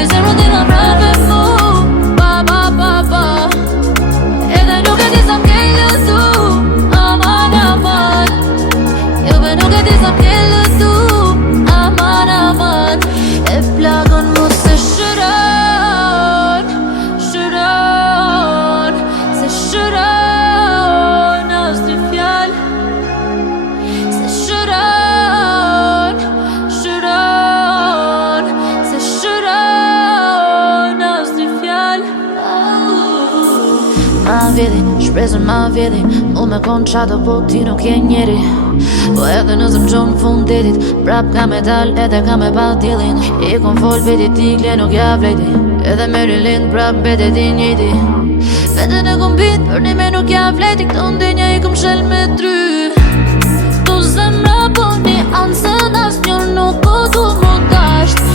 baby, zemrën ti ma mrave mu. Pa, pa, pa, pa. Edhe nuk e di sa m'ke lësu. Aman, aman. Juve nuk e di sa m'ke lësu. Aman, aman. E plagon mu se shëron. Shëron. Se shëron. As një fjall. Se shëron. Shëron. Se shëron. As një fjall. Ma vjedhi, shpresën ma vjedhi. Mu me kon qato po ti nuk je njeri. Po edhe nëse m'gjon fundetit, prap ka me dal edhe ka me pa t'jelin. I kon fol veti t'ikle nuk ja vlejti. Edhe me rilin prap bete ti njëti. Vete në kom bit, për një me nuk ja vlejti. Këto ndinja i kom shel me try. Tu zemra po një ansën as njën nuk po tu mu dasht.